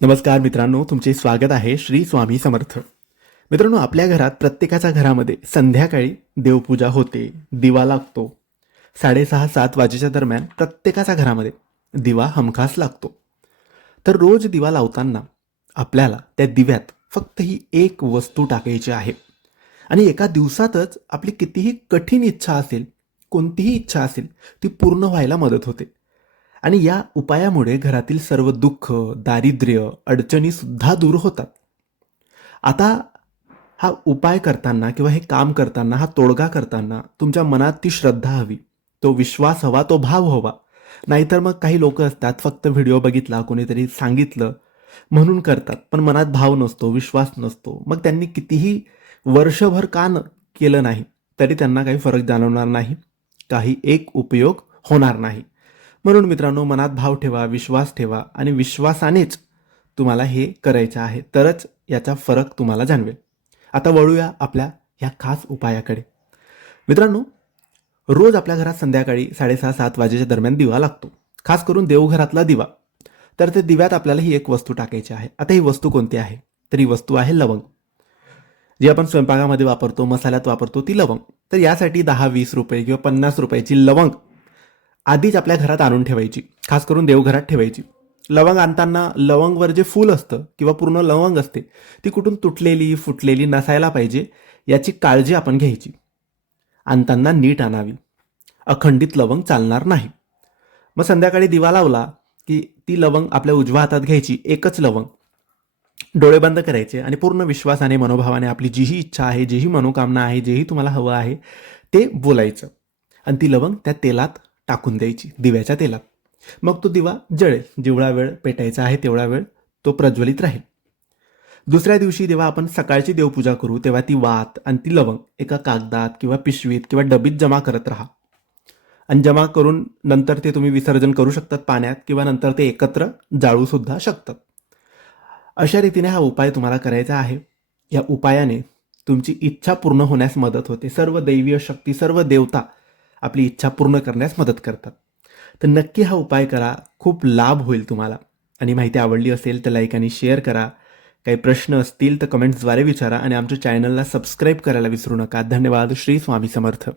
नमस्कार मित्रांनो, तुमचे स्वागत आहे श्री स्वामी समर्थ. मित्रांनो, आपल्या घरात प्रत्येकाच्या घरामध्ये संध्याकाळी देवपूजा होते, दिवा लागतो. 6:30-7 वाजेच्या दरम्यान प्रत्येकाच्या घरामध्ये दिवा हमखास लागतो. तर रोज दिवा लावताना आपल्याला त्या दिव्यात फक्त ही एक वस्तू टाकायची आहे आणि एका दिवसातच आपली कितीही कठीण इच्छा असेल, कोणतीही इच्छा असेल, ती पूर्ण व्हायला मदत होते. आणि या उपायामुळे घरातील सर्व दुःख, दारिद्र्य, अडचणीसुद्धा दूर होतात. आता हा उपाय करताना किंवा हे काम करताना, हा तोडगा करताना तुमच्या मनात ती श्रद्धा हवी, तो विश्वास हवा, तो भाव हवा. नाहीतर मग काही लोक असतात, फक्त व्हिडिओ बघितला, कोणीतरी सांगितलं म्हणून करतात, पण मनात भाव नसतो, विश्वास नसतो. मग त्यांनी कितीही वर्षभर केलं नाही तरी त्यांना काही फरक जाणवणार नाही, काही एक उपयोग होणार नाही. म्हणून मित्रांनो, मनात भाव ठेवा, विश्वास ठेवा आणि विश्वासानेच तुम्हाला हे करायचं आहे, तरच याचा फरक तुम्हाला जाणवेल. आता वळूया आपल्या ह्या खास उपायाकडे. मित्रांनो, रोज आपल्या घरात संध्याकाळी 6:30-7 वाजेच्या दरम्यान दिवा लागतो, खास करून देवघरातला दिवा. तर ते दिव्यात आपल्याला ही एक वस्तू टाकायची आहे. आता ही वस्तू कोणती आहे? तर ही वस्तू आहे लवंग, जी आपण स्वयंपाकामध्ये वापरतो, मसाल्यात वापरतो, ती लवंग. तर यासाठी 10-20 रुपये किंवा 50 रुपयाची लवंग आधीच आपल्या घरात आणून ठेवायची, खास करून देवघरात ठेवायची. लवंग आणताना लवंगवर जे फूल असतं किंवा पूर्ण लवंग असते, ती कुठून तुटलेली, फुटलेली नसायला पाहिजे, याची काळजी आपण घ्यायची. आणताना नीट आणावी, अखंडित लवंग चालणार नाही. मग संध्याकाळी दिवा लावला की ती लवंग आपल्या उजव्या हातात घ्यायची, एकच लवंग. डोळे बंद करायचे आणि पूर्ण विश्वासाने, मनोभावाने आपली जीही इच्छा आहे, जीही मनोकामना आहे, जेही तुम्हाला हवं आहे ते बोलायचं आणि ती लवंग त्या तेलात टाकून द्यायची, दिव्याच्या तेलात. मग तो दिवा जळेल. जेवढा वेळ पेटायचा आहे तेवढा वेळ तो प्रज्वलित राहील. दुसऱ्या दिवशी जेव्हा आपण सकाळची देवपूजा करू, तेव्हा ती वात आणि ती लवंग एका कागदात किंवा पिशवीत किंवा डबीत जमा करत राहा आणि जमा करून नंतर ते तुम्ही विसर्जन करू शकतात पाण्यात, किंवा नंतर ते एकत्र जाळू सुद्धा शकतात. अशा रीतीने हा उपाय तुम्हाला करायचा आहे. या उपायाने तुमची इच्छा पूर्ण होण्यास मदत होते. सर्व दैवीय शक्ती, सर्व देवता आपली इच्छा पूर्ण करण्यास मदत करतात. तर नक्की हा उपाय करा, खूप लाभ होईल तुम्हाला. आणि माहिती आवडली असेल तर लाईक आणि शेअर करा. काही प्रश्न असतील तर कमेंट्सद्वारे विचारा आणि आमच्या चॅनलला सबस्क्राईब करायला विसरू नका. धन्यवाद. श्री स्वामी समर्थ.